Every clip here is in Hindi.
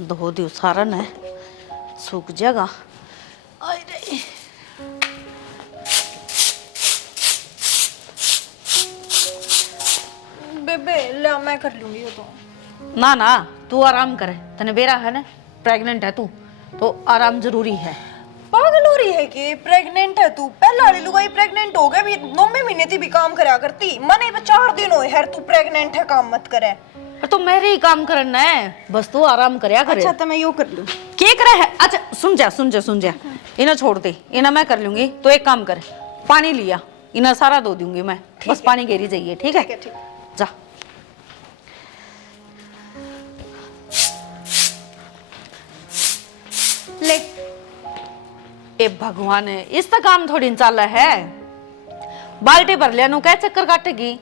धो दियो सारा ने सूख जाएगा। आई रही बेबे ले मैं कर लूंगी वो तो। ना ना तू आराम करे, तने बेरा है ना, प्रेग्नेंट है तू तो आराम जरूरी है। पागल हो रही है कि प्रेग्नेंट है तू? पहले वाली लुगाई प्रेग्नेंट हो गए भी 9वें महीने थी भी काम करया करती, मने 4 दिन होए यार तू प्रेग्नेंट है काम मत करे। तो मेरे ही काम करना है, बस तू आराम करया करे। अच्छा तो मैं यो कर लूं। के करे है? अच्छा सुन जा इन्हें छोड़ दे, इन्हें मैं कर लूंगी। तो एक काम कर, पानी लिया इन्हें सारा धो दूंगी मैं, बस पानी घेरी जाइए। ठीक है ठीक। जा। ले ए भगवान, इसका काम थोड़ी चल है। बाल्टी भर लिया नु क्या चक्कर काटेगी।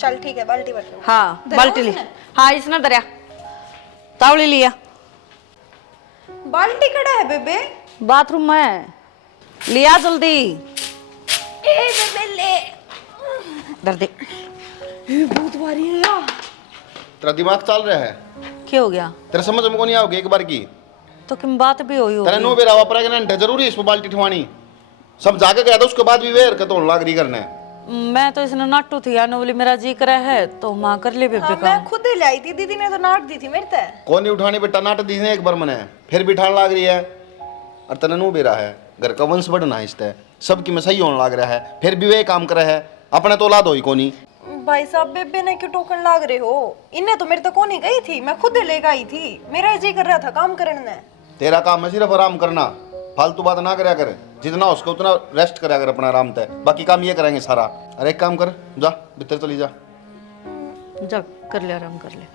चल ठीक है बाल्टी भर लो। हाँ बाल्टी ली। हाँ इसने दरिया तावली लिया। बाल्टी कड़ा है बेबे? बाथरूम में लिया जल्दी। ए बेबे ले दर दे। ये बहुत भारी है यार। तेरा दिमाग चल रहा है? क्या हो गया? तेरे समझ में को नहीं आओगे एक बार की? तो किम बात भी हुई तेरा नो होगी। बेरा हुआ प्रेग्नेंट है, जरूरी है इसमें बाल्टी ठवानी। सब जाके गया था उसके बाद भी वेर के तो लाग रही करने। मैं तो इसने नाटू थी यार, बोली मेरा जी करे है तो माँ कर ले बेबे हाँ, का। मैं खुद ही लाई थी, दीदी ने तो नाट दी थी मेरे ते। कौन नहीं उठानी बेटा, नाट दी ने एक बार मने फिर भी ठान लाग रही है। और तेरा नो बेरा है, घर का वंश बढ़ना है इससे, सबकी में सही होने लाग रहा है, फिर भी वे काम करे है। अपने तो औलाद होई कोनी। भाई साहब बेबे ने क्यों टोकन लाग रहे हो? इन्हें तो मेरे तक को नहीं गई थी, मैं खुद ही लेकर आई थी। मेरा जी कर रहा था काम करने। तेरा काम है सिर्फ आराम करना, फालतू बात ना करया कर। जितना उसको उतना रेस्ट करा कर अपना आराम तय, बाकी काम ये करेंगे सारा। अरे एक काम कर, जा भीतर चली जा। जा कर ले, आराम कर ले।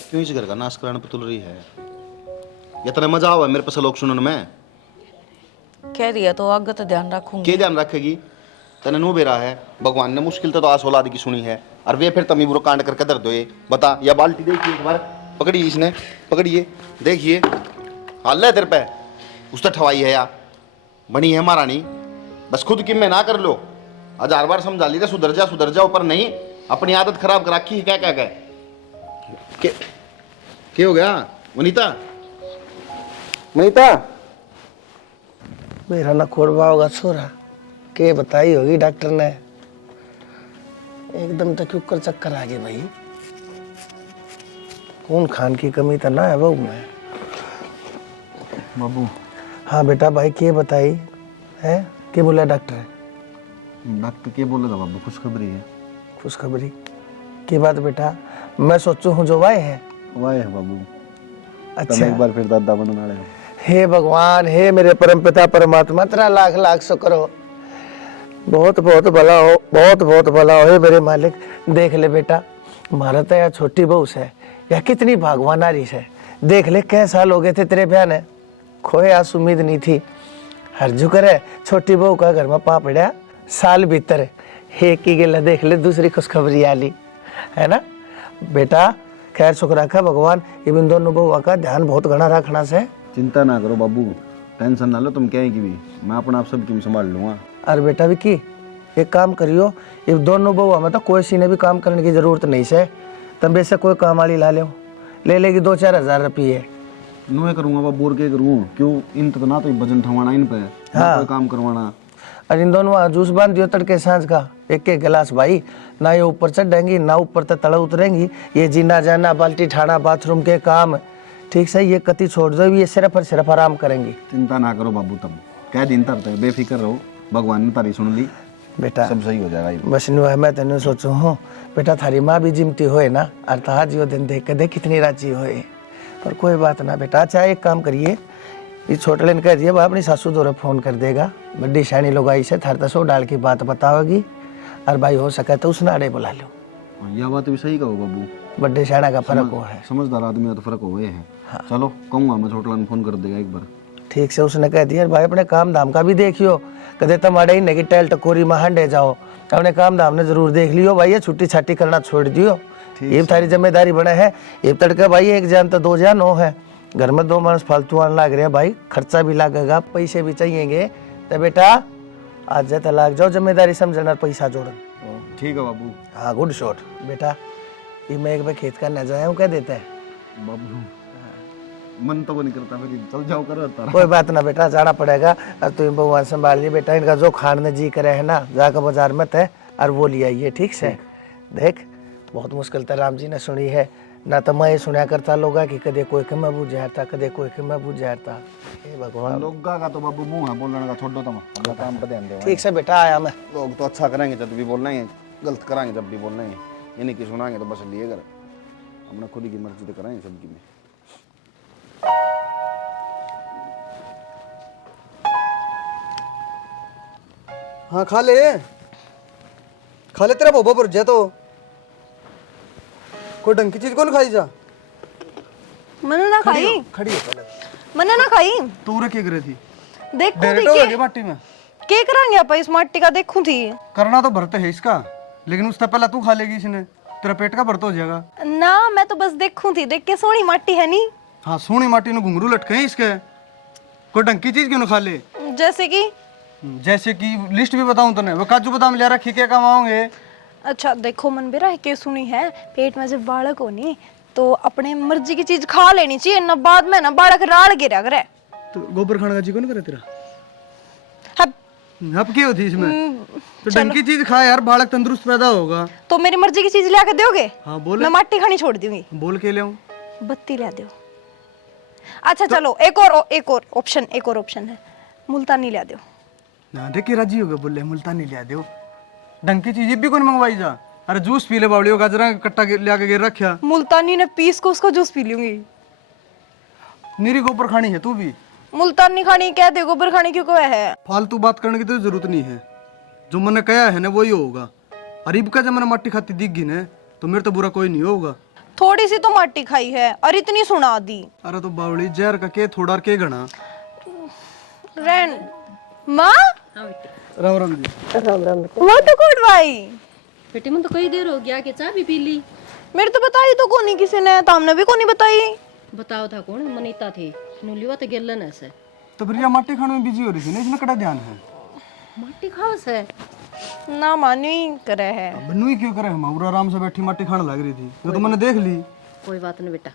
क्यों इस घर का नाश कराने पर तुल रही है? ये तेरा मजा आवा मेरे पास लोग सुनने में? कह दिया तो आगे तो ध्यान रखूंगी। के ध्यान रखेगी? तेने नो बेरा है, भगवान ने मुश्किल तो आस औलाद की सुनी है, और वे फिर तमी बुरो कांड करके दर दो। बता, या बाल्टी देखिए एक बार, पकड़िए इसने, पकड़िए देखिए हाल है तेरे पे। उसने ठवाई है या बनी है महारानी, बस खुद किम में ना कर लो। 1000 बार समझा ली रे सुधर जा, ऊपर नहीं अपनी आदत खराब कर रखी है। क्या क्या क्या हो गया वनीता? मेरा ना खोड़वा होगा छोरा, के बताई होगी डॉक्टर ने। एकदम तक क्यों कर चक्कर आ गए भाई। कौन खान की कमी तो ना है वो में। बाबू। हाँ बेटा भाई के बताई है, के बोला डॉक्टर? डॉक्टर के बोले था बाबू, खुशखबरी है। खुशखबरी की बात बेटा? मैं सोचू हूँ जो वाए है वाह है बाबू। अच्छा एक बार फिर दादा बनने वाले हो। हे भगवान, हे मेरे परम पिता परमात्मा, तेरा लाख लाख शुक्र हो। बहुत बहुत भला हो, बहुत बहुत भला हो हे मेरे मालिक। देख ले बेटा, हमारा तो यार छोटी बहू है या कितनी भागवान नारी है। देख ले कै साल हो गए थे तेरे ब्याह ने, खोए आस उम्मीद नहीं थी। हर जुकर है छोटी बहू का घर में पा पड़ा साल भीतर। एक की गेला देख ले, दूसरी खुशखबरी आली है ना बेटा। खैर शुक्र रखा भगवान, इन दोनों बहुआ का ध्यान बहुत घना रखना से। चिंता ना करो बाबू, टेंशन ना लो तुम, कहेंगे भी मैं अपना आप सब की संभाल लूंगा। अरे बेटा विकी, एक काम करियो, ये दोनों बहुआ में तो कोई सी ने भी काम करने की जरूरत नहीं है। तुम वैसे कोई काम वाली ला लो, ले लेगी 2-4 हजार रुपये। नुए करूंगा बाबू, और क्या करूँ? क्यों इन तो ना तो वजन ठवाना इन पे, हाँ। कोई काम करवाना। और इन दोनों जूस बांध दियो तड़के सांझ का, एक एक गिलास भाई। ना ये ऊपर चढ़ेंगी ना ऊपर तक तले उतरेंगी। ये जीना जाना, बाल्टी ठाना, बाथरूम के काम, ठीक से ये कति छोड़ दो, ये सिर्फ और सिर्फ आराम करेंगी। चिंता ना करो बाबू, तुम क्या दिन तरते बेफिक्र रहो, भगवान ने तारी सुन ली, बेटा सब सही हो जाएगा। बस नु है, मैं तेने सोचू हूँ बेटा थारी माँ भी जिमती होए ना, और तहा जियो दिन देख के देख कितनी राजी होए। पर कोई बात ना बेटा। अच्छा एक काम करिए, ये छोटे लेन कह दिए अपनी सासू दौरे फोन कर देगा, बड्डी शानी लोग आई से थार तसो डाल की बात बताओगी। और भाई हो सके तो उस नाड़े बुला लो। यह बात भी सही कहो बाबू, बड्डे शाना का फर्क हो है। समझदार आदमी है तो फर्क हो है। हाँ। चलो कहूँगा मैं, छोटला ने फोन कर देगा एक बार। ठीक से उसने कह दिया भाई अपने काम धाम का भी देखियो, कदे तुम्हारे ही नेगी टैल टकोरी में हंडे जाओ। अपने काम धाम ने जरूर देख लियो भाई, ये छुट्टी छाट्टी करना छोड़ दियो। ये थारी जिम्मेदारी बने है। ये तड़के भाई एक जान तो 2 जान हो है, घर में 2 मानस फालतू आने लग रहे हैं भाई, खर्चा भी लगेगा, पैसे भी चाहिएंगे। तो बेटा आज जाते लाग जाओ, जिम्मेदारी समझना, पैसा जोड़न। ठीक है बाबू। हाँ गुड शॉट बेटा। ये मैं एक बार खेत का न जाया हूँ, क्या देता है बाबू मन तो वो नहीं करता, फिर चल जाओ करो तारा। कोई बात ना बेटा, जाना पड़ेगा। और तुम भगवान संभाल लिए बेटा, इनका जो खाने जी करे है ना, जाकर बाजार में थे और वो ले आइए, ठीक से। देख बहुत मुश्किल था राम जी ने सुनी है ना, तो मैं सुना करता लोगा कि कदे कोई के मैं बुझाता, कदे कोई के मैं बुझाता। हे भगवान, लोगा का तो बाबू मुंह है बोलने का, छोड़ दो तुम अपना काम पे ध्यान दो। ठीक से बेटा आया मैं। लोग तो अच्छा करेंगे जब भी बोलना है, गलत कराएंगे जब भी बोलना है, इन्हीं की सुनाएंगे तो बस लिए कर, अपना खुद की मर्जी तो कराएंगे सबकी में। हाँ खा ले तेरा बोबा पर जा। तो कोई ढंग की चीज कौन खाई जा। मैंने ना खाई, खड़ी है पहले मैंने ना खाई। तू रे क्या करे थी। देखो डायरेक्ट हो गया माटी में। के करांगे आप इस माटी का, देखूं थी करना तो भरते है इसका, लेकिन उससे पहले तू खा लेगी इसने, तेरा पेट का भरता हो जाएगा ना। मैं तो बस देखूं थी, देख के सोनी माटी है नी। हाँ सोनी माटी में घुंघरू लटके हैं इसके, कोई ढंग की चीज क्यों ना खा ले। जैसे कि लिस्ट भी बताऊं तने, वो काजू बादाम ले रखी क्या कमाओगे। अच्छा देखो मन भी रह के सुनी है, पेट में जब बालक होनी तो अपने मर्जी की चीज खा लेनी चाहिए ना, बाद में ना बालक राड़ गिरा करे। तो गोबर खाने का जी कौन करे तेरा। हब अब क्या होती इसमें, तो ढंग की चीज खा यार, बालक तंदुरुस्त पैदा होगा। तो मेरी मर्जी की चीज ला के दोगे। हाँ बोले, मैं माटी खानी छोड़ दूंगी। बोल के ले आऊं। बत्ती ला दो। अच्छा चलो एक और ऑप्शन है, मुल्तानी ला दो। ना देखिए राजी हो गए, बोले मुल्तानी ले दो, ढंग की चीज भी कौन मंगवाई जा। अरे जूस पी ले बावड़ियों, गाजरा कट्टा लिया के गिर रखा। मुल्तानी ने पीस को उसको जूस पी लूंगी। नीरी गोबर खानी है तू भी। मुल्तानी खानी कह दे, गोबर खानी क्यों कहा है। फालतू बात करने की तो जरूरत नहीं है, जो मैंने कहा है ना वही होगा। अरीब का जब मैंने माटी खाती दिख गई ना, तो मेरे तो बुरा कोई नहीं होगा। थोड़ी सी तो माटी खाई है और इतनी सुना दी। अरे तो बावड़ी जहर का के थोड़ा के घना। रैन माँ राम राम जी। वो तो कोट भाई बेटे मन तो कई देर हो गया कि चाय भी पी ली। मेरे तो बताई तो कोनी किसी ने, तुमने भी कोनी बताई। बताओ था कौन मनीता थे नुलिवा तो गेलन ऐसे। तो प्रिया माटी खाने में बिजी हो रही थी ना, इसमें कड़ा ध्यान है। माटी खाओ से ना मानी करे है। बन्नू ही क्यों करे, हम आराम से बैठी माटी खाने लग रही थी, वो तो मैंने देख ली। कोई बात नहीं बेटा,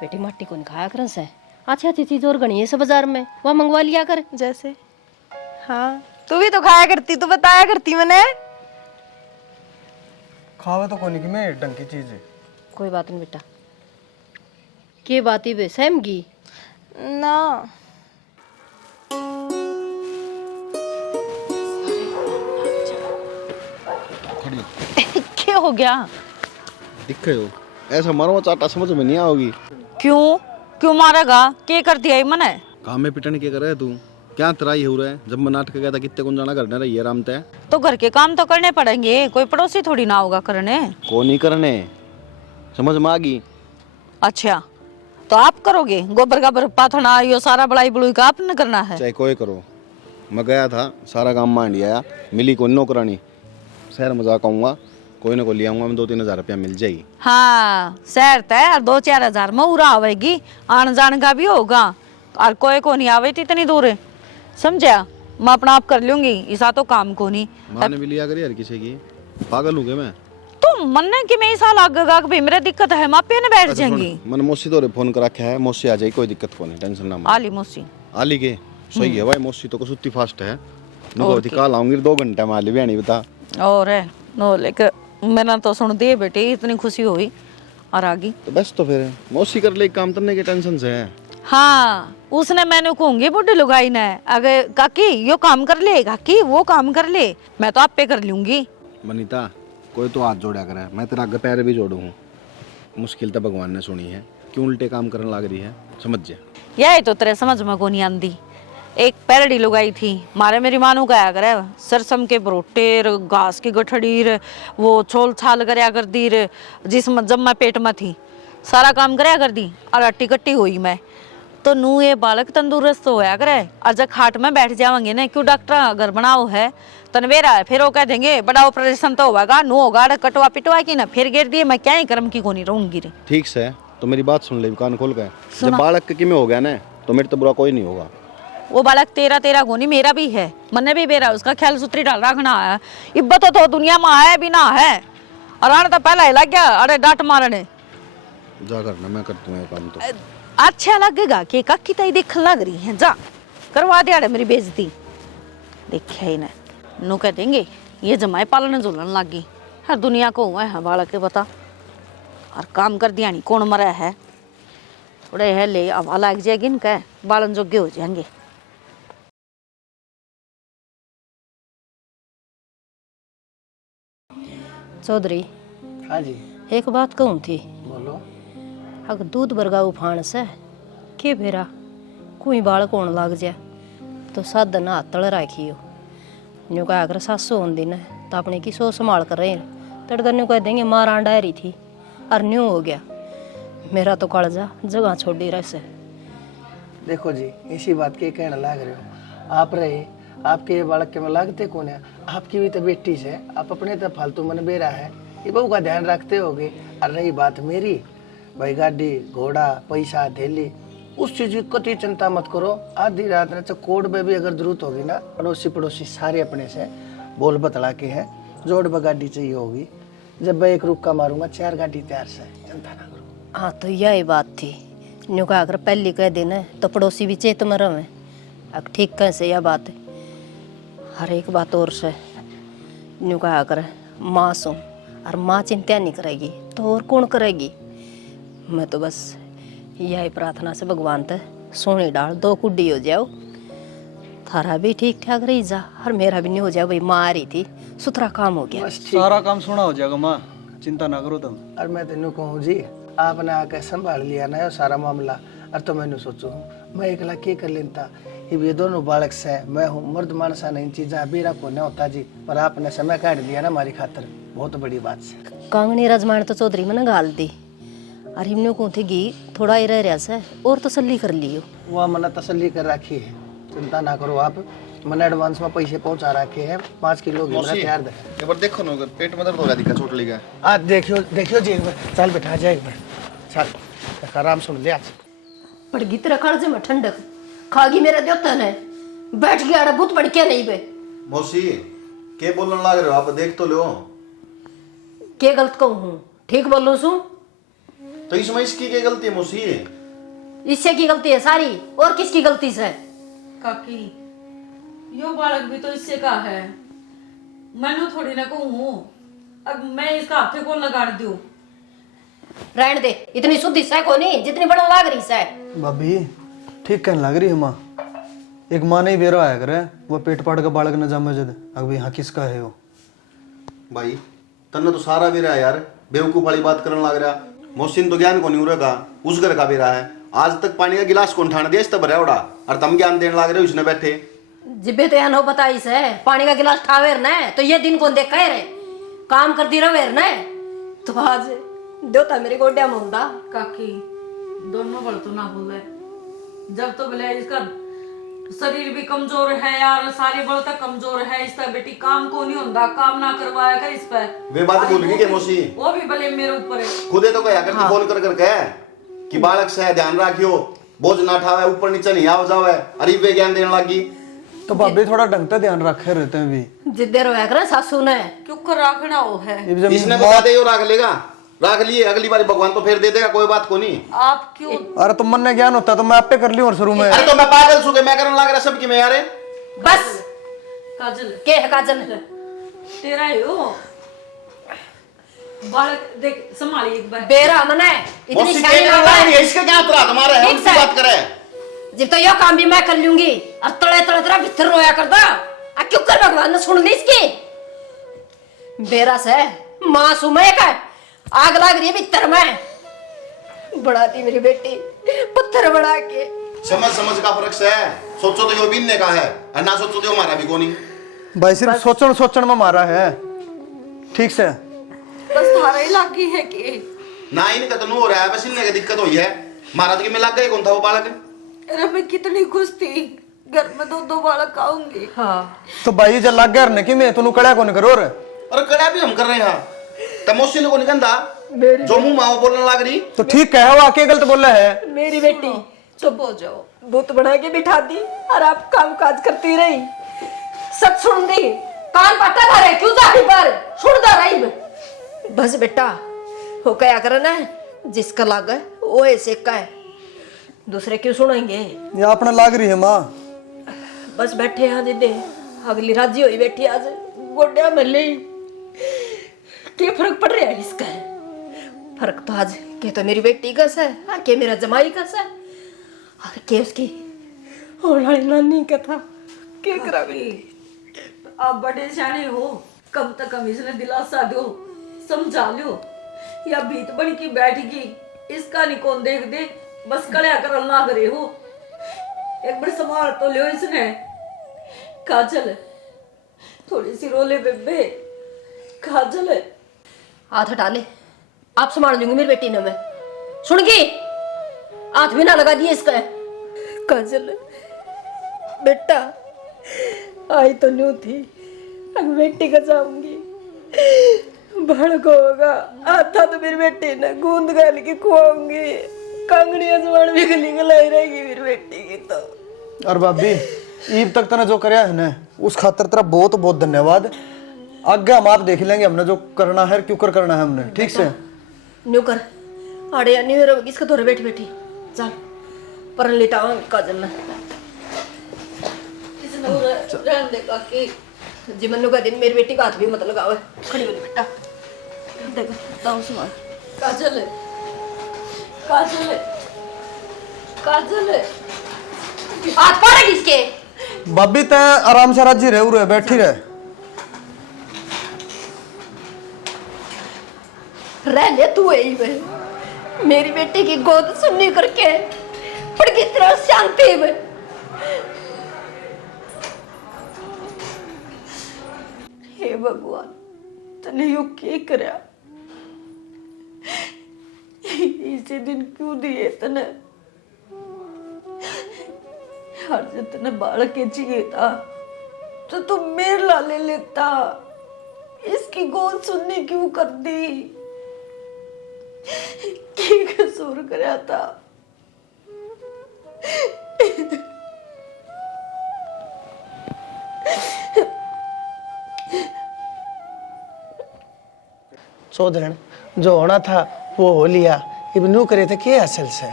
बेटी माटी कौन खाया कर से, अच्छी अच्छी चीज और गणी है सब बाजार में, वहाँ मंगवा लिया कर। जैसे हाँ तू भी तो खाया करती, तू बताया करती मैंने। खावे तो कोनी की मैं ढंग की चीज है। कोई बात नहीं बेटा, के बात ही बे सहम की ना क्या हो गया। दिखे हो ऐसा मारो चाटा समझ में नहीं आओगी। क्यों क्यों मारेगा, क्या कर दिया मैंने। काम में पिटने के करे तू, क्या तराई हो रहा है। जब मैं नाटक गया था कितने कौन जाना करने रही है आराम तय, तो घर के काम तो करने पड़ेंगे, कोई पड़ोसी थोड़ी ना होगा करने। को नहीं करने, समझ में आ गई। अच्छा तो आप करोगे, गोबर का पाथना यो सारा बड़ाई बड़ुई का आपने करना है। चाहे कोई करो, मैं गया था सारा काम मान लिया, मिली कोई नौकरानी। शहर में जाकर आऊँगा, कोई ना कोई ले आऊँगा, मैं 2-3 हज़ार रुपया मिल जाएगी। हाँ शहर तय 2-4 हजार में उरा आवेगी, आन जान का भी होगा, और कोई को नहीं आवे इतनी दूर, समझा। मैं अपना आप कर लूंगी, ऐसा तो काम को नहीं। माने भी लिया करी यार किसी की, पागल हूँ क्या मैं। तो मनने की में ऐसा लगेगा कि भाई मेरा दिक्कत है, माँ पे बैठ जाएंगी। मैंने मौसी तो फोन कर रखा है, मौसी आ जाएगी, कोई दिक्कत को नहीं, टेंशन ना लो। आली मौसी आली के सही है भाई, मौसी तो सुत्ती फास्ट है। नुको कल आऊंगी 2 घंटे में, आली भी बता। और है नो लेकर मैंने तो सुन दिए बेटे, इतनी खुशी हुई और आ गई। तो बस तो फिर मौसी कर ले काम करने की टेंशन से है। हाँ उसने मैंने कहूंगी बुढ़ी लुगाई ने, अगर काकी यो काम कर ले, काकी वो काम कर ले, मैं तो आप पे कर लूंगी। मनीता कोई तो हाथ जोड़ा करे, मैं तेरा आगे पैर भी जोड़ू हूँ। मुश्किल तो भगवान ने सुनी है, क्यों उल्टे काम करने लग रही है, समझ जा। यही तो तेरे समझ में को नहीं आंदी। एक पैरडी लुगाई थी मारे, मेरी मानू कहा करे सरसम के बरोटे घास की गठड़ी वो छोल छाल करया कर दी, जिसमें जब मैं पेट में थी सारा काम करया कर दी, और अट्टी कट्टी हुई मैं तो नू ये बालक तंदुरुस्त होया करे। और जब खाट में बैठ जाएंगे ना, क्यों डॉक्टर अगर बनाओ है तनवेरा है, फिर वो कह देंगे बड़ा ऑपरेशन तो होगा, नो होगा कटवा पिटवा की ना, फिर गिर दिए मैं क्या ही कर्म की को नहीं रहूंगी रे। ठीक से तो मेरी बात सुन ले कान खोल के, जब बालक के में हो गया ना तो मेरे तो बुरा कोई नहीं होगा। वो बालक तेरा गोनी मेरा भी है, मन्ने भी मेरा, उसका ख्याल सुतरी डाल रखना है। इब्बत तो दुनिया में आया भी ना है, और आने तो पहला ही लग गया, अरे डांट मारने। जा करना, मैं करता हूँ ये काम तो। अच्छा लगेगा कि काकी ताई देखने लग रही है, जा करवा दे मेरी बेइज्जती। देखा ही ना, नु कह देंगे ये जमाए पालने झूलन लगी। हर दुनिया को हुआ है बालक के बता, और काम कर दिया नहीं कौन मरा है। थोड़े है ले हवा लग जाएगी इनका, बालन जोगे हो जाएंगे। चौधरी हाँ जी एक बात कहूँ थी, बोलो। अगर दूध बरगा उफान से के फेरा कोई बाल कौन लाग जाए तो साधन हाथ तड़ राखियो। न्यू कहा अगर सासू होंगी न तो अपने की सोच संभाल कर रहे तड़कर न्यू कह देंगे माँ रांडा रही थी और न्यू हो गया। मेरा तो कालजा जगह छोड़ी रह से। देखो जी, इसी बात के कहने लग रहे हो आप रहे, आपके ये बालक के में लागते कौन है? आपकी भी तो बेटी से, आप अपने तो फालतू मन बेरा है, ये बहू का ध्यान रखते होगे। और रही बात मेरी, भाई गाड़ी घोड़ा पैसा थैली उस चीज की कति चिंता मत करो। आधी रात में कोड में भी अगर जरूरत होगी ना, अड़ोसी पड़ोसी सारे अपने से बोल बतला के हैं जोड़ ब गाड़ी चाहिए होगी। जब मैं एक रुक्का मारूंगा 4 गाड़ी तैयार से, चिंता ना करो। हाँ तो यही बात थी। न्यू कहा अगर पहली कह देना तो पड़ोसी भी चेत में रहे। अब ठीक कैसे यह बात है। हर एक बात और से न्यू कहा अगर माँ सो और माँ चिंता नहीं करेगी तो और कौन करेगी। मैं तो बस यही प्रार्थना से भगवान ते सोनी डाल 2 कुड्डी हो जाओ, थारा भी ठीक ठाक रही जा और मेरा भी नहीं हो जाए। भाई माँ आ रही थी, सुथरा काम हो गया। सारा काम सुना हो जाएगा माँ, चिंता ना करो तुम। और मैं तेन कहूँ जी, आपने आके संभाल लिया ना ये सारा मामला। और तो मैंने सोचो मैं एकला के कर लेता, ये दोनों बालक से मैं हूँ, मर्द मानसा नहीं चीज़ा बेरा को नहीं होता जी। पर आपने समय काट दिया ना हमारी खातर, बहुत बड़ी बात से। कांगनी रजमान तो चौधरी मैंने गाल दी और हिमने को थी घी थोड़ा ही रह रहा से और तसल्ली कर लियो। वह मैंने तसल्ली कर रखी है, चिंता ना करो आप। मैंने एडवांस में पैसे पहुंचा रखे हैं, 5 किलो घी तैयार दे। एक बार देखो ना, पेट में दर्द हो रहा दिखा, चोट लगी है। आज देखियो जी, एक बार चल बैठा जाए, एक बार चल आराम सुन ले। आज पड़गी तेरा कालजे में ठंडक खागी मेरे देवता ने बैठ गया अड़ा भूत पड़ के नहीं बे। मौसी के बोलने लग रहे हो आप, देख तो लो। के गलत कहूँ हूँ, ठीक बोलूँ सू? तो इसमें इसकी क्या गलती है मौसी? इससे की गलती है सारी, और किसकी गलती से? काकी यो बालक भी तो इससे का है, मैनू थोड़ी ना कहूँ। अब मैं इसका हाथे कौन लगा दूं? रहने दे, इतनी शुद्धि से को नहीं जितनी बड़ा लाग रही से। भाभी ठीक कहने लग रही है माँ, एक माँ नहीं बेरा आया करे वो पेट पाट का बालक न जामे जद। अब यहाँ किसका है वो? भाई तन्ने तो सारा बेरा है यार, बेवकूफ वाली बात करने लग रहा। मौसी तो ज्ञान को नहीं उरेगा, उस घर का बेरा है। आज तक पानी का गिलास कौन ठान दिया इस तब उड़ा, और तुम ज्ञान देने लग रहे हो इसने बैठे। जिब्बे तो यहाँ बताई से पानी का गिलास ठावेर न तो ये दिन कौन देखा है रे, काम करती रवेर न तो आज देवता मेरे गोड्या में होंदा। काकी दोनों बल तो ना बोले, जब तो बोले इसका शरीर भी कमजोर है यार, सारे बल तक कमजोर है इस पर बेटी, काम को नहीं होता, काम ना करवाया कर इस पर। वे बात भूल गई के मौसी? वो भी भले मेरे ऊपर है। खुदे तो कहा करती फोन कर कह कि बालक से ध्यान रखियो, बोझ ना उठावे, ऊपर नीचे नहीं आओ जावे, अरे वे ज्ञान देने लगी। तो भाभी थोड़ा ढंग से ध्यान रखे रहते हैं भी। जिद्दे रोया करे सासू ने, क्यों कर रखना वो है। इसने बता दे रख लेगा, रख लिए, अगली बार भगवान तो फिर दे देगा, कोई बात को नहीं। आप क्यों? अरे तुम मन में ज्ञान होता तो मैं आप पे कर ली और शुरू में। अरे तो मैं पागल सु के मैं करने लग रहा सबकी में यार। बस काजल के है काजल तेरा है वो बालक, देख संभाली एक बार। बेरा मने इतनी मौसी शानी के बाबा नहीं है, इसका क्या अपराध हमारा है, ठीक उसकी से। बात करे। जब तो यो काम भी मैं कर लूंगी और तड़े तड़े तेरा भीतर रोया करता आ क्यों कर भगवान ने सुन ली इसकी। बेरा से मासूम है का आग लग रही है भीतर में, बढ़ाती मेरी बेटी पत्थर बढ़ा के। समझ समझ का फर्क से है, सोचो तो यो बिनने का है और ना सोचो तो हमारा भी कोनी। भाई सिर्फ सोचन सोचन में मारा है, ठीक से। बस थारा ही लागी है कि ना इनका तो नो हो रहा है, बस इनने की दिक्कत हुई है। महाराज के में लग गई कौन था वो बालक? अरे मैं कितनी खुश थी, घर में 2 बालक आऊंगी। हाँ तो भाई जब लग गया ने कि मैं तू कड़ा कौन करो। और कड़ा भी हम कर रहे हैं, तमोसी ने को निकंदा जो मुंह माओ बोलने लग रही। तो ठीक है वो आके गलत बोला है। मेरी बेटी चुप हो जाओ। भूत बना के बिठा दी और आप काम काज करती रही, सच सुन दी, कान पट्टा धरे क्यों जाती पर सुनता रही। बस बेटा हो क्या करे ना जिसका लागा है वो ऐसे का है, दूसरे क्यों सुनेंगे। ये अपना लाग रही है माँ। बस बैठे आज दे, अगली राजी हुई बैठी आज गोड्या में ले। क्या फर्क पड़ रहा है इसका? फर्क तो आज के तो मेरी बेटी का है, हाँ के मेरा जमाई का है, और के उसकी और नानी का था। क्या करा आप बड़े सियाने हो, कम से कम इसने दिलासा दो, समझा लो। या भीत बन की बैठ गई, इसका नहीं कौन देख दे, बस कल्या कर अल्लाह करे हो। एक बार संभाल तो लियो इसने। काजल थोड़ी सी रोले बेबे, काजल हाथ हटा ले, आप संभाल लूंगी मेरी बेटी ने। मैं सुन गई, हाथ भी ना लगा दिए इसका। काजल बेटा आई तो न्यू थी, अब बेटी का जाऊंगी भड़क होगा। आता तो मेरी बेटी ने गूंद गाल की खुआऊंगी, कंगनी अजवान भी गली गलाई रहेगी मेरी बेटी की तो। और भाभी ईब तक तने जो करया है ना, उस खातर तेरा बहुत बहुत धन्यवाद। आगे हम आप देख लेंगे हमने जो करना है, क्यों कर करना है हमने, ठीक से। न्यू कर आड़े अन्य मेरे इसका थोड़े बैठी बैठी चल पर लेटावा काजल ने। रहन दे काकी, जीवन का दिन मेरी बेटी का हाथ भी मत लगावे। खड़ी हो बेटा, देखो ताऊ सुना। काजल काजल काजल हाथ पड़े किसके? भाभी तय आराम से राजी रहे, उरे बैठी रहे। रह ले तू यही में, मेरी बेटी की गोद सुननी करके पर कितना शांति में। हे भगवान, तने यो के करया, इसे दिन क्यों दिए तने? हर जब तने बालक के चाहिए था तो तुम मेरे ला ले लेता, इसकी गोद सुननी क्यों कर दी? क्या कसूर करया था? चौधरी जो होना था वो हो लिया, अब न्यू करे थे क्या असल से?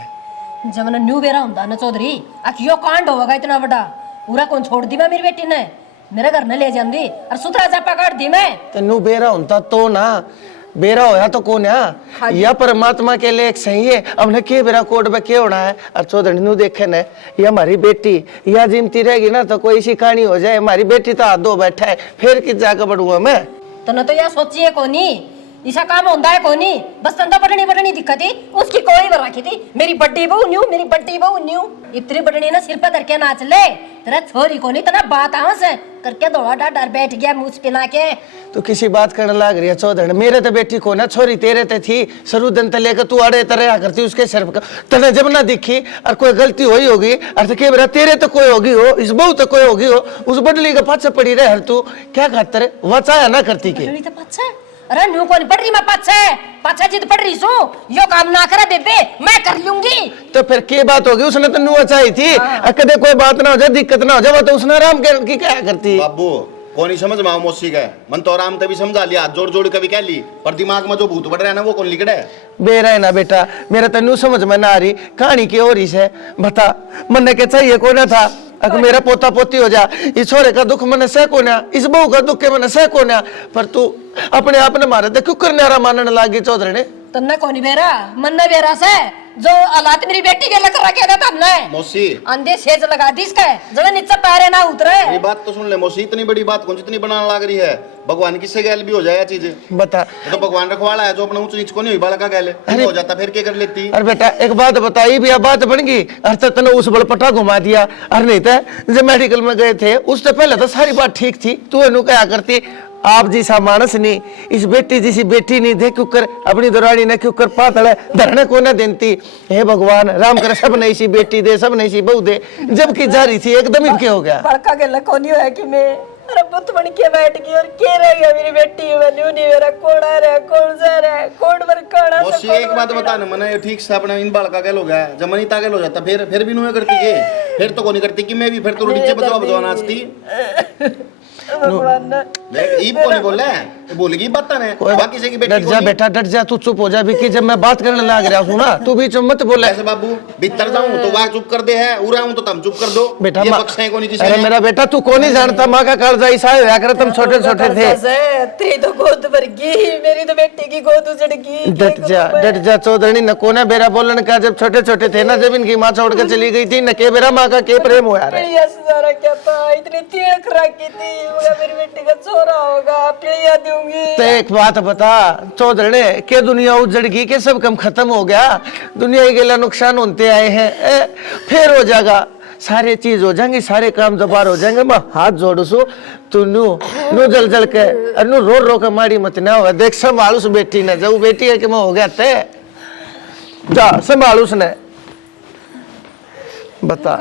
जब मैंने न्यू बेरा होता ना चौधरी, यो कांड होगा इतना बड़ा, पूरा कौन छोड़ दी मैं मेरी बेटी ने, मेरे घर न ले जाती और सुथरा चापा काट दी मैं। तो न्यू बेरा होता तो ना, बेरा होया तो कौन है? या परमात्मा के लिए एक सही है, हमने के बेरा कोड में क्या होना है? और चौधरी न्यू देखे न, ये हमारी बेटी या जिमती रहेगी ना तो कोई सी कहानी हो जाए, हमारी बेटी तो हाथ धो बैठा है, फिर किस जाकर बढ़ूंगा मैं? तो न तो यह सोचिए कोनी, ऐसा काम होता है कोनी, बस तंदा पटनी दिक्कत थी, उसकी कोई रखी थी। मेरी बड्डी बहू न्यू, मेरी बड्डी बहू न्यू, इतनी बटनी ना सिर पर धर के नाच ले, तेरा छोरी कोनी तना बात आवा से करके दौड़ा डर बैठ गया मुझ पिला के। तू किसी बात करने लग रही है चौधरी, मेरे तो बेटी को ना छोरी तेरे ते थी, सरू दिन ते लेकर तू अड़े तरह करती उसके सिर पर, तने जब ना दिखी और कोई गलती हुई होगी और तो के बेरा तेरे तो कोई होगी हो, इस बहू तो कोई होगी हो, उस बदली के पाछे पड़ी रहे हर तू क्या खातर वचाया ना करती के? तो पाछे अरे न्यू कौन पड़ रही, मैं पाछे जिद पड़ रही सू, यो काम ना करे बेबे मैं कर लूंगी। तो फिर क्या बात होगी, उसने तो नुआ चाहिए थी, कदे कोई बात ना हो जाए, दिक्कत ना हो जाए, वो तो उसने आराम की क्या करती? बाबू कौन ही समझ में मौसी का मन तो आराम तभी समझा लिया, जोड़ जोड़ कभी कह ली, पर दिमाग में जो भूत बढ़ रहा है ना वो कौन लिखड़ा है? बेरा है ना बेटा, मेरा तो न्यू समझ में ना आ रही, कहानी की और ही है, बता मन के चाहिए कौन था? अगर मेरा पोता पोती हो जा, इस छोरे का दुख मैंने सह को ना, इस बहू का दुख के मैंने सह को ना, पर तू अपने आप ने मारे थे क्यों करने मानने लागी चौधरी ने? तन्ना कोनी बेरा मन ने बेरा से जो औलाद मेरी बेटी के लग रखे था तन्ने मौसी अंधे सेज लगा दी इसके, जरा नीचे पैरे ना उतरे। ये बात तो सुन ले मौसी, इतनी बड़ी बात कौन जितनी बनाने लग रही है, भगवान किससे गैल भी हो जाए चीज, बता तो भगवान रखवाला है जो अपना ऊंच नीच को नहीं हुई बालक का गैल हो जाता, फिर क्या कर लेती? अरे बेटा एक बात बताई भी, अब बात बन गई, अरे तने उस बल पटा घुमा दिया, अरे नहीं तो जब मेडिकल में गए थे उससे पहले तो सारी बात ठीक थी, तू इन्हू क्या करती? आप जैसा मानस नहीं, इस बेटी जैसी बेटी नहीं दे, क्यों कर अपनी दुरानी ने क्यों कर पातल धरने को न देती? हे भगवान राम करे सब नहीं सी बेटी दे, सब नहीं सी बहू दे, जबकि जा रही थी एकदम ही क्या हो गया? बड़का गला कोनी है कि मैं अरे बुत बन के बैठ गई और के रह गया मेरी बेटी में न्यू नहीं मेरा कौन आ रहा है कौन जा रहा है कौन वर काड़ा से। मौसी एक बात बता ना, मने ठीक से अपना इन बालका गैल हो गया, जब मनी तागल हो जाता फिर भी नुए करती के, फिर तो कोनी करती कि मैं भी फिर तो नीचे बदवा बदवा नाचती। भगवान ने ईब को नहीं बोले बोलेगी बात ने बाकी से की बेटी डट जा बेटा, डट जा, तू चुप हो जा विक्की। जब मैं बात करने लग रहा हूँ ना, तू बीच में मत बोले। ऐसे बाबू भीतर जाऊं तो वहां चुप कर दे है, उरा हूं तो तुम चुप कर दो बेटा। ये बख्शे को नहीं किसी अरे ने। मेरा बेटा, तू कौन ही जानता माँ का कालजा ऐसा है कर, तुम छोटे छोटे थे। तेरी तो गोद भर गई, मेरी तो बेटी की गोद उजड़ गई। डट जा चौधरी न कोने बेरा बोलन का। जब छोटे छोटे थे ना, जब इनकी माँ छोड़ कर चली गई थी न, के बेरा माँ का के प्रेम हुआ रे। पिड़िया सारा क्या था, इतनी तीड़ खराकी थी, मगर मेरी बेटी का छोरा होगा, पिड़िया दूंगी। तो एक बात बता चौधरी, के दुनिया उजड़ गई, के सब कम खत्म हो गया, दुनिया के लिए नुकसान होते आए हैं, फिर हो जाएगा, सारे चीज हो जाएंगे, सारे काम दोबारा हो जाएंगे। मैं हाथ जोड़ू सो, तू नु जल जल के नु रो रो के मारी मत ना हो। देख संभालूस बेटी ने, जब बेटी है कि मैं हो गया थे, जा संभालूस ने। बता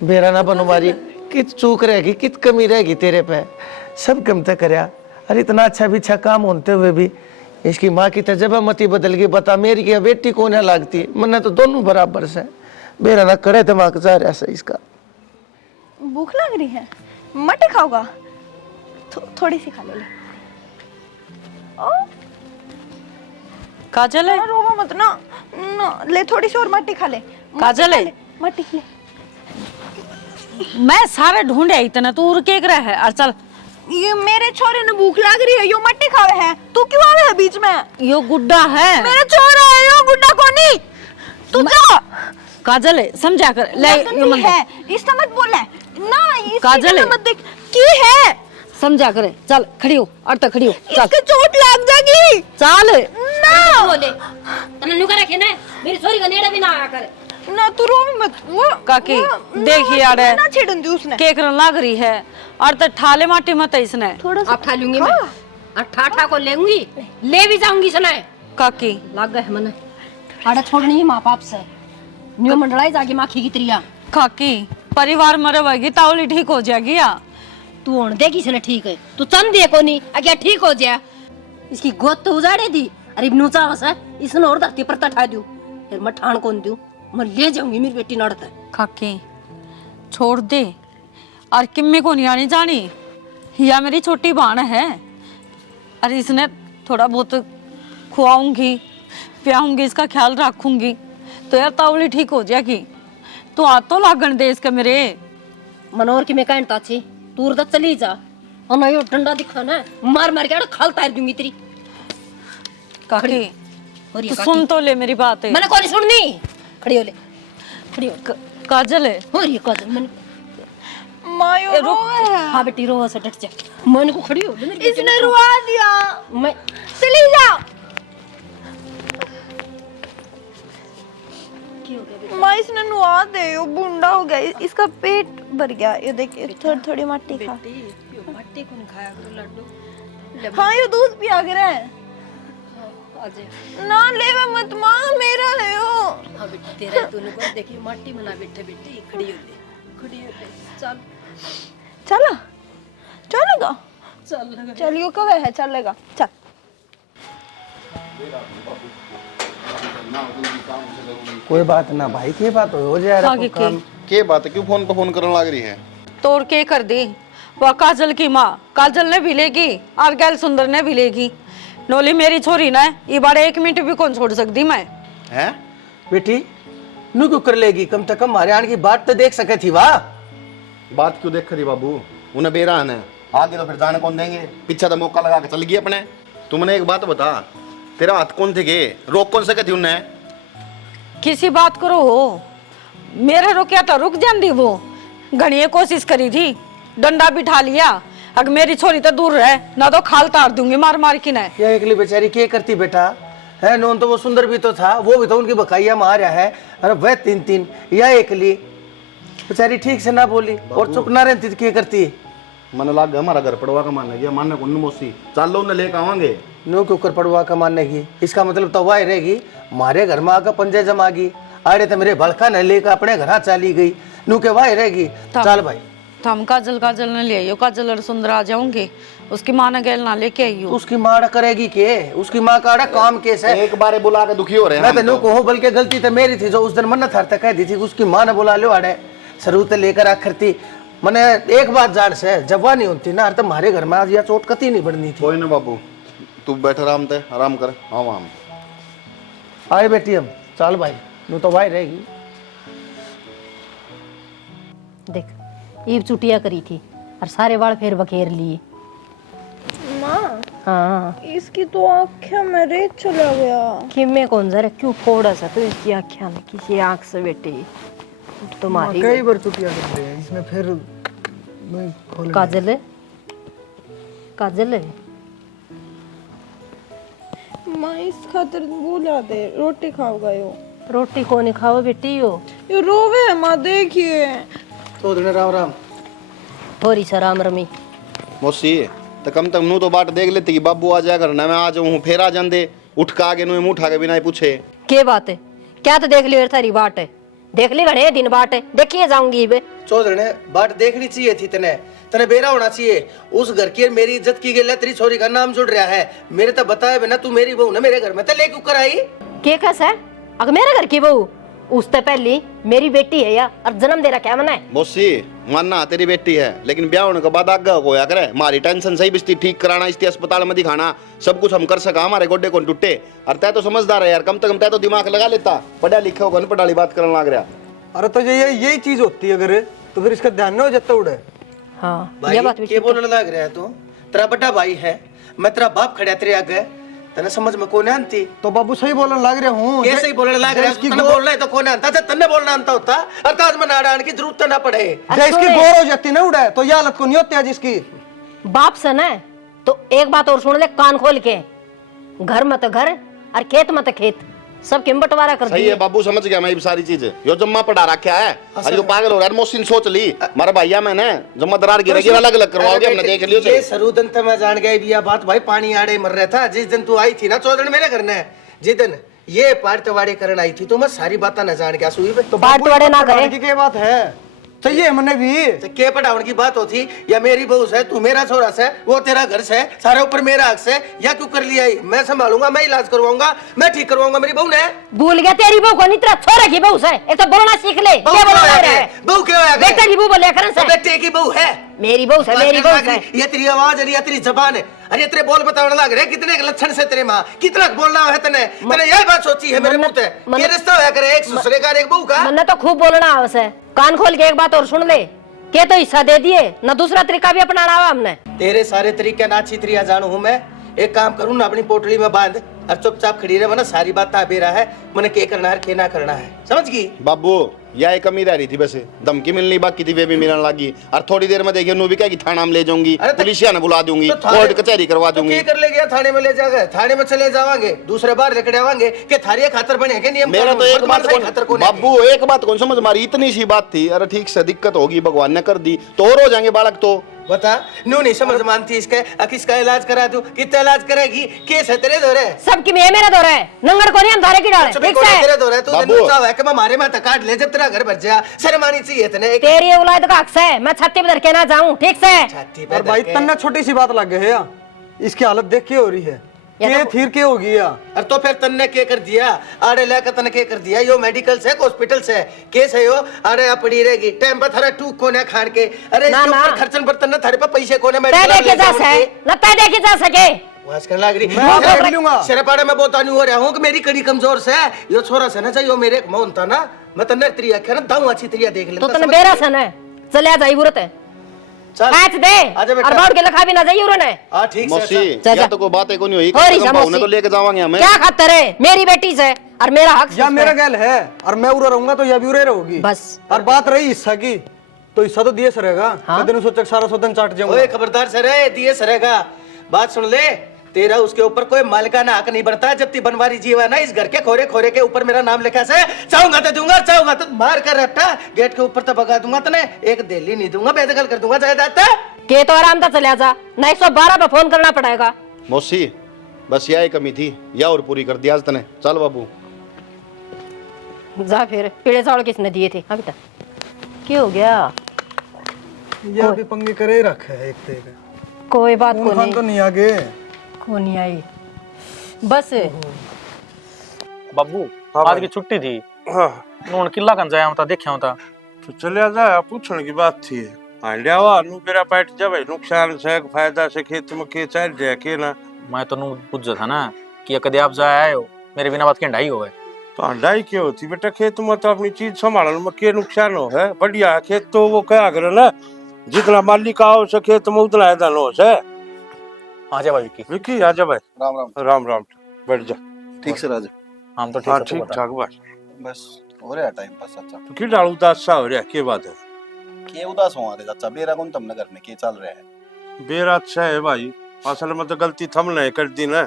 बेरा ना बनो मारी, कित चूक रहेगी, कित कमी रहेगी तेरे पे, सब कम तक करया। अरे इतना अच्छा भी अच्छा काम होते हुए भी इसकी माँ की तजबा मती बदल गई। बता मेरी क्या बेटी को ना लागती, मन्ना तो दोनों बराबर से। बेरा ना करे दिमाग जा रहा है इसका। भूख लग रही है, मटे खाओगा? थोड़ी सी खा ले। ओ काजल है, रोवा मत ना, ले थोड़ी सी और मट्टी खा ले। काजल है, मट्टी ले। मैं सारे ढूंढे इतना, तू उड़ के रहा है। और चल, ये मेरे छोरे ने भूख लग रही है, यो मट्टी खावे है, तू क्यों आवे है बीच में? यो गुड्डा है, मेरा छोरा है, यो गुड्डा कोनी। तू जा। काजल है, समझा कर ले। यो मन है, इससे मत बोले ना, इस काजल है। मत देख की है, समझा करे। चल खड़ी हो, और तक खड़ी हो, चल इसके चोट लग जाएगी। चल ना बोले तने नुका रखे ना, मेरी छोरी का नेड़ा भी ना आया कर। ना तू रो मत। वो काकी वो- देख यार, ना छेड़न दी उसने। केक लग रही है, और तो ठाले माटी मत इसने। थोड़ा सा अब ठा लूंगी मैं, अठाठा को लेंगी, ले भी जाऊंगी सुनाए। काकी लग गए मने आड़ा छोड़नी है माँ बाप से, न्यू मंडलाई जाके माखी की त्रिया। काकी परिवार मरवाएगी तावली ठीक हो जाएगी या? तू ओण देगी सने ठीक है, तू चंद दे को नहीं अगे ठीक हो जाए। इसकी गोद तो उजाड़े दी, अरे नूचा वसा इसने और धरती पर तठा दूं, फिर मैं ठाण कौन दूं, मैं ले जाऊंगी मेरी बेटी नड़ता। काकी छोड़ दे, और किम्मी को नहीं आनी जानी, या मेरी छोटी बहन है। अरे इसने थोड़ा बहुत खुआऊंगी पियाऊंगी, इसका ख्याल रखूंगी, तो यार तावली ठीक हो जाएगी। तो हाथ तो लागण दे इसके मेरे। मनोर की मैं कहता छी तू उधर चली जा, और ना यो डंडा दिखा ना, मार मार के आड़ा खाल तार दूंगी तेरी। काकी और ये तू सुन तो ले मेरी बात है। मैंने कौन सुननी, खड़ी हो ले, खड़ी हो। काजल है, और ये काजल मैंने मायो रो है। हाँ बेटी रो से डट जा, मन को खड़ी हो ले मेरी बेटी इसने रुआ दिया। मैं चली जा। माँ इसने नुआ दे, वो बूंदा हो गया, इसका पेट भर गया। ये देखिए थोड़ी थोड़ी मट्टी खा। मट्टी को नहीं खाया करो लड्डू। हाँ ये दूध पिया कर है अजय ना, ले मत माँ, मेरा है यो। हाँ बेटी तेरा तूने को देखी मट्टी मना बैठे बेटी, खड़ी हो ले, खड़ी हो ले, चल चला चलेगा, चल लगा। चलियो कब है, चलेगा चल। कोई बात ना भाई, की बात हो जाए आगे के के बात है, क्यों फोन पे फोन करने लग रही है? तोड़ के कर दी। वह काजल की माँ, काजल ने भी लेगी और गैल सुंदर ने भी लेगी। नोली मेरी छोरी ना, ये बारे 1 मिनट भी कौन छोड़ सकती मैं। हैं? बेटी नु क्यों कर लेगी, कम से कम हमारे आने की बात तो देख सके थी। वाह बात क्यों देख रही बाबू, उन्हें बेरान है, आगे तो फिर जाने कौन देंगे, पीछे तो मौका लगा के चल गई अपने। तुमने एक बात बता, तेरा हाथ कौन थे के, रोक कौन सके थी उन्हें? किसी बात करो हो, मेरे रोकिया तो रुक जाती वो। घनी कोशिश करी थी, डंडा बिठा लिया। अगर मेरी छोरी तो दूर रहे ना, तो खाल तार दूंगी मार मार की ना। ये एकली बेचारी क्या करती बेटा है, नोन तो वो सुंदर भी तो था, वो भी तो उनकी बकाइया मार रहा है। अरे वह 3-3 या एकली बेचारी ठीक से ना बोली और चुप ना रहती क्या करती। मन लाग गया हमारा घर पड़वा का मानने गया, मानने को मोसी चल लो उन्हें लेकर आवांगे। नो क्यों कर पड़वा का मानने की, इसका मतलब तो वह रहेगी मारे घर में आकर पंजे जमागी। अरे तो मेरे भड़का न लेकर अपने घर चली गई, नू के वाह रहेगी। चल भाई तो हम काजल काजल ने ले आइयो, काजल और सुंदर आ जाऊंगे, उसकी माँ ने गैल ना लेके आइयो। उसकी माँ करेगी के, उसकी माँ का काम केस है। एक बार बुला के दुखी हो रहे मैं हैं तो को बल्कि गलती तो मेरी थी, जो उस दिन मन्नत हरता कह दी थी उसकी माँ ने बुला लो। अड़े शुरू से लेकर आखिर थी मैंने एक बात जान से जवानी होती ना तो हमारे घर में आज यह चोट कती नहीं पड़नी थी। कोई ना बाबू, तू बैठ आराम ते, आराम कर। हाँ हम आए बेटी हम चल भाई, नू तो भाई रहेगी। देख ईब चुटिया करी थी और सारे बाल फिर बखेर लिए। माँ, हाँ इसकी तो आँखें में रेत चला गया। किमे कौन जरा क्यों थोड़ा सा तो इसकी आँखें में किसी आँख से बेटे तुम्हारी कई बार चुटिया कर रहे हैं इसमें, फिर नहीं खोल। काजल है, काजल है। माँ इस खातिर बुला दे, रोटी खाओ गयो। रोटी को नहीं खाओ बेटी हो। ये रोवे है माँ, देखिए। तो राम राम। थोड़ी सा राम रमी। मौसी तो कम तक नू तो बात देख लेती कि बाबू आ जाया करना, मैं आ जाऊँ फिर आ जाते, उठ के आगे नू उठा के बिना ही पूछे। के बात है, क्या तो देख लियो थारी बाट है, देख ली घने दिन बाट है, देखिए जाऊंगी बे। चौधरी ने बात देखनी चाहिए थी, तने तने बेरा होना चाहिए। उस घर की मेरी इज्जत की गई, तेरी छोरी का नाम जुड़ रहा है। मेरे तो बताए बिना तू मेरी बहू ना मेरे घर में तो लेके कर आई। के कैसा है अगर मेरे घर की बहू, उससे पहली मेरी बेटी है या और जन्म दे रखा है मना है। मौसी मानना तेरी बेटी है, लेकिन ब्याह होने के बाद आगे होया करे। हमारी टेंशन सही बिस्ती ठीक कराना, इसके अस्पताल में दिखाना, सब कुछ हम कर सका, हमारे गोड्डे कौन टूटे। और तय तो समझदार है यार, कम से कम तय तो दिमाग लगा लेता, पढ़ा लिखा होगा अनपढ़ वाली बात करने लग रहा। अरे तो ये यही चीज होती है अगर, तो फिर इसका ध्यान न हो जाता उड़े। हाँ भाई ये बात भी के बोलने लग रहा है तू? तेरा बड़ा भाई है, मैं तेरा बाप खड़ा तेरे आगे, तने समझ में कौन आती? तो बाबू सही बोलने लग रहे हूँ। कैसे ही बोलने लग रहा है? तने बोलना है तो कौन आंता? जब तन्ने बोलना आंता होता अर्थात में नाड़ा आने की जरूरत ना पड़े। इसकी गौर हो जाती ना उड़े तो ये हालत को नहीं होती है जिसकी। बाप से ना तो एक बात और सुन ले कान खोल के, घर मत घर और खेत मत खेत, सब किम बंटवारा कर सही दिए। है बाबू, समझ गया मैं ये सारी चीजें। यो जम्मा पढ़ा रखा है, अरे तो पागल हो रहा है। मौसी ने सोच ली मारा भैया मैंने जम्मा दरार गिरेगी, अलग अलग करवाओगे, हमने देख लियो। ये सरूदन तो मैं जान गया ये बात भाई, पानी आड़े मर रहा था जिस दिन तू आई थी ना चौधरी मेरे घर ने, जिस दिन ये पार्टवाड़े करने आई थी तो मैं सारी बातें न जान गया सुई तो पार्टवाड़े ना करे की क्या बात है? सही है मैंने भी तो के पढ़ावन की बात होती, या मेरी बहू से, तू मेरा छोरा से, वो तेरा घर से, सारे ऊपर मेरा हक से, या क्यों कर लिया? मैं संभालूंगा, मैं इलाज करवाऊंगा, मैं ठीक करवाऊंगा। मेरी बहू ने भूल गया तेरी बहू को, नहीं तेरा छोरा की बहू से, एक तो बोलना सीख ले। बहू क्या क्यों बोलना है? रहा है? बहू क्यों है? बेटा की बहू बोले करन से, बेटे की बहू है, मेरी बहू से, मेरी बहू से। ये तेरी आवाज है, ये तेरी जबान है, अरे तेरे बोल बताने लग रहे कितने लक्षण से तेरे माँ, कितना बोलना है तने, तने यही बात सोची है मेरे मुंह पे? ये रिश्ता होया करे एक दूसरे का, एक बहू का। मैंने तो खूब बोलना है उसे, कान खोल के एक बात और सुन ले, के तो हिस्सा दे दिए ना, दूसरा तरीका भी अपनाना हुआ हमने। तेरे सारे तरीके ना अच्छी तरीका जानू हूँ मैं। एक काम करूँ ना, अपनी पोटली में बांध और चुपचाप खड़ी रहे, वरना सारी बात ताबे रहा है मैंने के करना है के ना करना है, समझ गई? बाबू यह कमी रह रही थी, वैसे धमकी मिलनी बाकी थी, वे भी मिलने लगी। और थोड़ी देर में देखिए नू भी क्या कि थाना में ले जाऊंगी, पुलिसिया ने बुला दूंगी, कोर्ट कचहरी करवा दूंगी। कर ले गया थाने में ले जाएगा, थाने में चले जावांगे, दूसरे बार लेकर आवांगे कि थारी खातर बने के नियम। मेरा तो एक बात बाबू, एक बात कौन समझ मारी, इतनी सी बात थी। अरे ठीक से दिक्कत होगी, भगवान ने कर दी तो और हो जाएंगे बालक। तो बता, नू नहीं समझ मानती इसका, किसका इलाज करा दूं? कितना इलाज करेगी? केस है तेरे दौरे, सबकी मेरा दौरा है, नंगर को नहीं हम धारे की डाले। ठीक से तेरे दौरे तू दिन चाहे कि मैं मारे में काट ले जब तेरा घर भर जा, शर्मानी चाहिए तने। तेरी औलाद का हक है, मैं छाती पे धर के ना जाऊं। ठीक से छाती पे और भाई तन्ना छोटी सी बात लग गई है, इसकी हालत देख के हो रही है, के थीर के होगी या? और तो फिर तन्ने के कर दिया आड़े लेकर तने के कर दिया? यो मेडिकल से हॉस्पिटल से केस है यो, अरे पड़ी रहेगी टाइम पर थारा टूक कोने खान के। अरे इसके ऊपर खर्चन पर तन्ने थारे पे पैसे कोने मेडिकल तय देखे जा सके न, तय देखे जा सके। वास्कर लग रही मैं देख लूंगा। शरपाड़े में बहुत नहीं हो रहा हूं कि मेरी कड़ी कमजोर से यो छोरा से ना चाहिए मेरे एक मौन था ना, मैं तन्ने त्रिया क्या ना दाऊं अच्छी त्रिया देख ले तो तने बेरा से ना चले आ जाई बुरत है, चल आज दे और बाउट के लखा भी ना जाइए उन्होंने। हां ठीक मौसी से या तो कोई बात को नहीं हुई, हो रही है भाव ने तो लेके जावांगे हमें। क्या खातर है मेरी बेटी से और मेरा हक या मेरा गैल है और मैं उरे रहूंगा तो या भी उरे रहोगी बस। और बात रही हिस्सा की, तो हिस्सा तो दिए सरेगा। मैंने सोचा सारा सदन चाट जाऊंगा। ओए खबरदार से रे, दिए सरेगा। बात सुन ले, तेरा उसके ऊपर कोई मालिकाना हक नहीं बनता। जब ती बनवारी जीव है ना, इस घर के खोरे खोरे के ऊपर मेरा नाम लिखा से, चाहूंगा तो दूंगा, चाहूंगा तो मार कर रट्टा गेट के ऊपर तो भगा दूंगा, तने एक दिल्ली नहीं दूंगा, बेदखल कर दूंगा जायदाद के। तो आराम से चले जा, ना 112 पे फोन करना पड़ेगा। मौसी बस यही कमी थी, या और पूरी कर दिया आज तने। चल बाबू जा, फिर पीले चावल किसने दिए थे? हाँ बेटा क्या हो गया? ये अभी पंगे करे रखे है एक तेरे, कोई बात को खान नहीं, तो नहीं आगे को नहीं आई बस। बाबू आज की छुट्टी थी, नून किला कन जाया होता, देखा होता तो चलिया जाए, पूछने की बात थी। हांडिया हुआ नु मेरा पैट जब नुकसान से फायदा से खेत में के चल जाए के ना मैं तो पूछ था ना कि कदे आप जाए आए हो मेरे बिना बात के ढाई हो गए। तो हंडाई क्यों होती बेटा, खेत में तो अपनी चीज संभालने में के नुकसान हो है। बढ़िया है खेत तो वो क्या करे ना, जितना मालिक आओ से खेत में उतना है धन हो से। हाँ जा भाई विकी आ जा भाई। राम राम। राम राम। बैठ जा। ठीक से राजा। हम तो हाँ ठीक ठीक ठाक बस। बस हो रहा टाइम पास चाचा। तो की डाल उदास सा हो रहा है, के बात है? के उदास हो रहे चाचा, बेरा कौन तुमने करने के चल रहा है? बेरा अच्छा है भाई, असल में तो गलती थमने कर दी ना,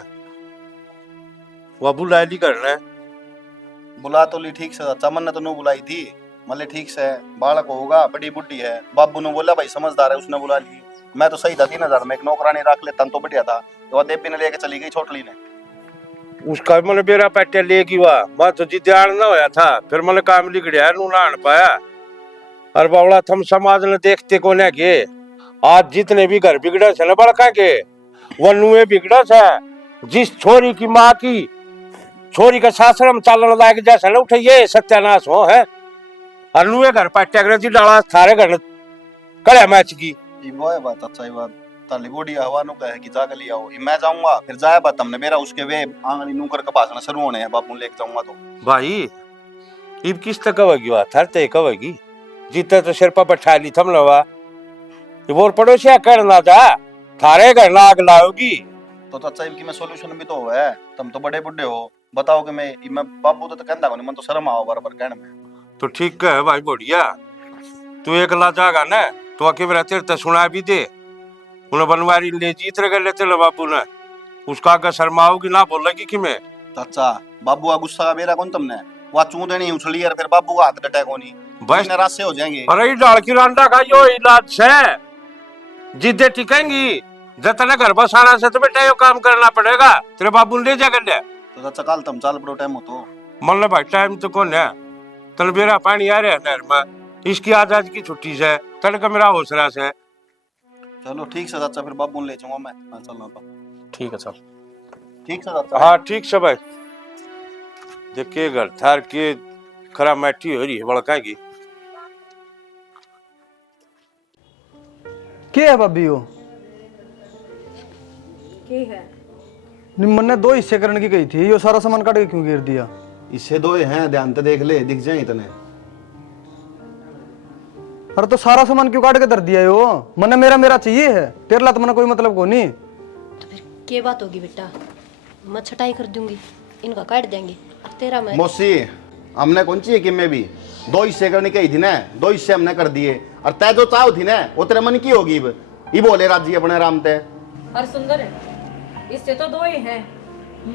वो बुलाई ली करना है। बुला तो ली ठीक से चाचा, मन ने तो नो बुलाई थी, मले ठीक से बालक होगा, बड़ी बुढ़ी है। बाबू ने बोला भाई समझदार है, उसने बुला ली। मैं तो सही था, 3000 में एक नौकरानी रख लेता तो बढ़िया था। तो देवी ने लेके चली गई छोटली ने। उसका मैंने बेरा पैटे लेगी वाह, मैं तो जिद्यान ना होया था, फिर मैंने काम लिखड़िया नू ना पाया। और बावला थम समाज ने देखते को ने के आज जितने भी घर बिगड़े से न बड़का के वो नुए बिगड़े से। जिस छोरी की माँ की छोरी का सासरम चालन लायक जैसा न उठे ये सत्यानाश हो है। और नुए घर पैटे करे थी डाला थारे घर कड़े मैच की। ये वो है बात, अच्छा ये बात ताली बूढ़ी हवा नु कहे कि जाके लिया हो। मैं जाऊंगा फिर जाए बात हमने मेरा उसके वे आंगली नूकर का पासना शुरू होने हैं, बापू लेके जाऊंगा तो। भाई इब किस तक कवेगी वा थरते कवेगी जीते तो सिर पर बैठा ली थम लवा वो पड़ोसिया करना था थारे घर ना आग लाओगी। तो अच्छा इनकी में सॉल्यूशन भी तो है, तुम तो बड़े बुढ़े हो, बताओ कि मैं बापू तो कहता नहीं, मन तो शर्म आओ बराबर कहने में। तो ठीक है भाई बढ़िया, तू एक ला जागा ना तो आके मेरा तेरे ते सुना भी दे। उन्हें बनवारी ले जीत रहे लेते ले बापू ने, उसका अगर शर्माओगी ना बोलेगी कि मैं चाचा बाबू का गुस्सा का बेरा कौन तुमने, वहाँ चूं देनी उछली और फिर बाबू का हाथ डटे को नहीं, बस नाराज से हो जाएंगे। अरे डाल की रांडा का यो इलाज से जिद्दे टिकेंगी। जतने घर बसाना से तो बेटा यो काम करना पड़ेगा, तेरे बाबू ने ले जा कर ले। तो चाचा कल तुम चाल पड़ो टाइम हो तो मन ले भाई टाइम तो कौन है, तन बेरा पानी आ रहा है नहर में, इसकी आजाद की छुट्टी से तन का मेरा हौसला से। चलो ठीक से चाचा, फिर बाबू ले जाऊंगा मैं चलना तो। ठीक है चल। ठीक से चाचा। हाँ ठीक से भाई। देखे घर थार के खरा मैठी हो रही है बड़काएगी। क्या है भाभी यो? की है निम्मन ने 2 हिस्से करने की कही थी, यो सारा सामान काट के क्यों गिर दिया? इससे 2 हैं, ध्यान से देख ले, दिख जाए इतने। अरे तो सारा सामान क्यों काट के धर दिया यो? मने मेरा चाहिए है, तेरे ला तो मने कोई मतलब को नहीं। तो फिर क्या बात होगी बेटा, मैं छटाई कर दूंगी, इनका काट देंगे, अब तेरा मैं। मौसी हमने कौन चाहिए कि मैं भी 2 हिस्से करने कही थी ना, 2 हिस्से हमने कर दिए। और तय जो चाव थी ना वो तेरे मन की होगी, ये बोले राजी अपने राम ते। और सुंदर है, इससे तो 2 ही हैं,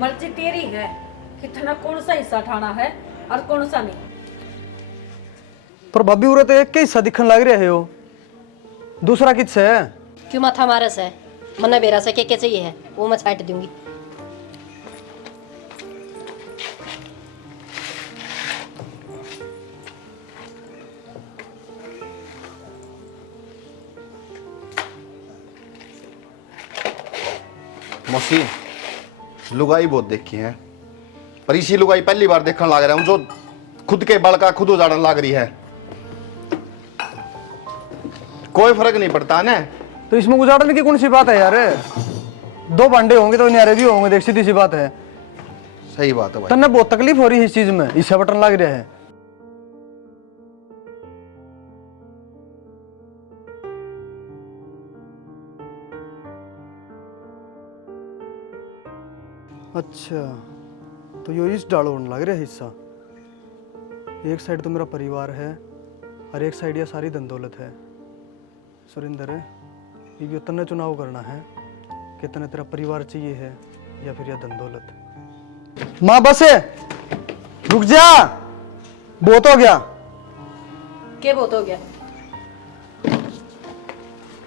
मर्जी तेरी है कितना कौन सा हिस्सा ठाना है और कौन सा नहीं। पर भाभी उरे तो एक के हिस्सा दिखन लग रहा है यो, दूसरा किससे है? क्यों माथा मारे से, मने बेरा से क्या चाहिए है वो मैं छाट दूंगी। मौसी लुगाई बहुत देखी है, पर इसी लुगाई पहली बार देखने लग रहा हूँ जो खुद के बल का खुद उजाड़न लग रही है। कोई फर्क नहीं पड़ता ना। तो इसमें उजाड़ने की कौन सी बात है यार? 2 भांडे होंगे तो न्यारे भी होंगे, देख सीधी सी बात है। सही बात है भाई। तन्ने बहुत तकलीफ हो रही है इस चीज में, इससे बटन लग रहा है। अच्छा तो यो इस डालो होने लग रहा है हिस्सा। एक साइड तो मेरा परिवार है और एक साइड ये सारी धन दौलत है। सुरेंद्र ये तन्ने चुनाव करना है कि तन्ने तेरा परिवार चाहिए है या फिर यह धन दौलत। माँ बस है, रुक जा, बहुत हो गया। क्या बहुत हो गया?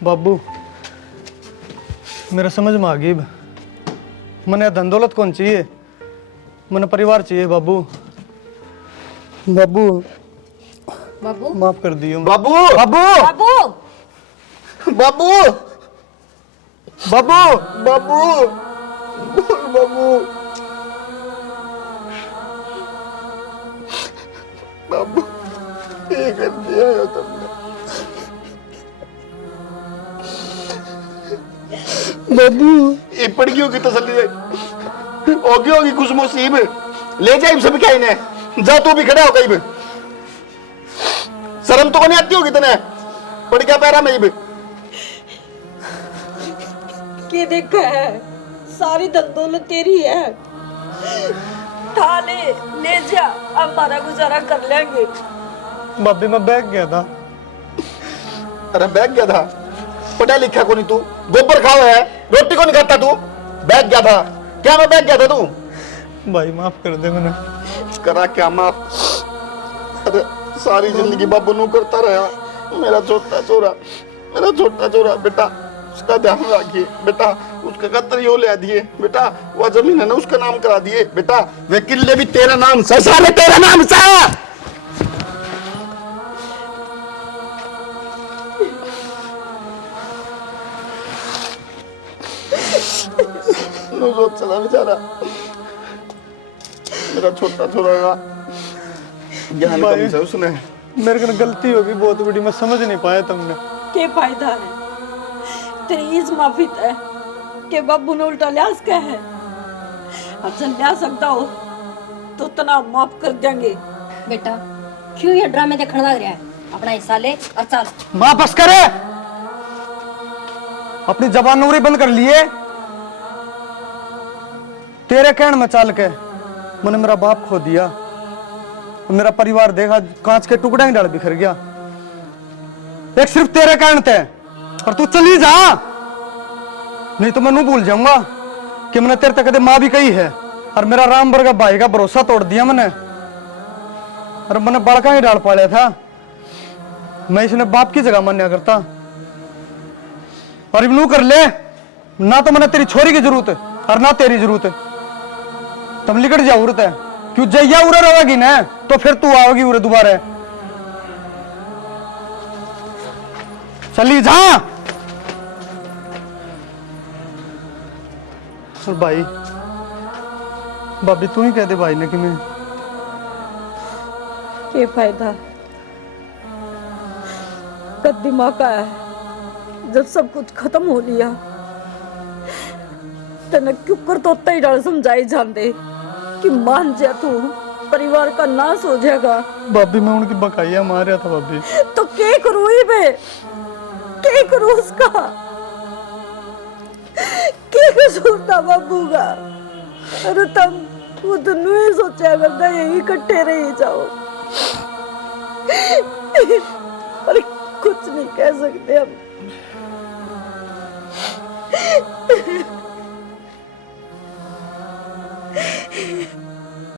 बाबू मेरा समझ में आ गई, मने धन दौलत कौन चाहिए, मने परिवार चाहिए। बाबू बाबू बाबू माफ कर दियो। बाबू बाबू बाबू बाबू बाबू बाबू बाबू बाबू ये कर दिया है तुमने। बाबू ये पड़गी होगी तसल्ली दे होगी कुछ मुसीब ले जाए सब क्या इन्हें जा तू भी खड़ा हो कहीं भी शर्म तो नहीं आती होगी तने पड़ गया पैरा में भी के देखा है सारी दौलत तेरी है थाले ले जा अब हमारा गुजारा कर लेंगे। भाभी मैं बैग गया था। अरे बैग गया था पढ़ा लिखा को नहीं तू गोबर खाओ है रोटी को नहीं खाता तू बैग गया था क्या मैं बैग गया था तू भाई माफ कर दे मैंने। करा क्या माफ अरे सारी जिंदगी बाबू नू करता रहा मेरा छोटा छोरा बेटा उसका ध्यान रखिए बेटा उसका कत्तर यो ले दिए बेटा वह जमीन है ना उसका नाम करा दिए बेटा वे किले भी तेरा नाम सा सारे तेरा नाम सा नौजोत चला बेचारा मेरा छोटा छोरा का ज्ञान कमी से उसने मेरे को गलती होगी बहुत बड़ी, मैं समझ नहीं पाया तुमने। के फायदा है तेरी इस माफी है के बाबू ने उल्टा लिहाज क्या है अब चल लिया सकता हो तो तना माफ कर देंगे। बेटा क्यों ये ड्रामे देखने लग रहा है? अपना हिस्सा ले और चल। माँ बस करे, अपनी जबान नूरी बंद कर लिए। तेरे कहने में चल के मैंने मेरा बाप खो दिया, मेरा परिवार देखा कांच के टुकड़े ही डाल बिखर गया। एक सिर्फ तेरे कहने थे और तू चली जा, नहीं तो मैं नू भूल जाऊंगा कि मैंने तेरे तक कदे माँ भी कही है और मेरा राम वर्गा भाई का भरोसा तोड़ दिया मैंने। और मैंने बड़का ही डाल पाया था, मैं इसने बाप की जगह मान्या करता। और नू कर ले, ना तो मैंने तेरी छोरी की जरूरत है और ना तेरी जरूरत है। तुम लिकट जा उरत है क्यों जैया उरे रहेगी ना तो फिर तू आओगी उरे दोबारा। चली जा। और भाई भाभी तू ही कह दे भाई ने कि मैं के फायदा कद्दिमा का है जब सब कुछ खत्म हो लिया तने क्यों कर तो ही डाल समझाई जाते कि मान जा तू परिवार का नाश हो जाएगा। भाभी मैं उनकी बकाइया मार रहा था भाभी। तो क्या करूँ ही मैं, क्या करूँ उसका, क्या कसूर था बाबू का। अरे तुम वो दोनों ही सोचा करता यही इकट्ठे रह जाओ पर कुछ नहीं कह सकते हम।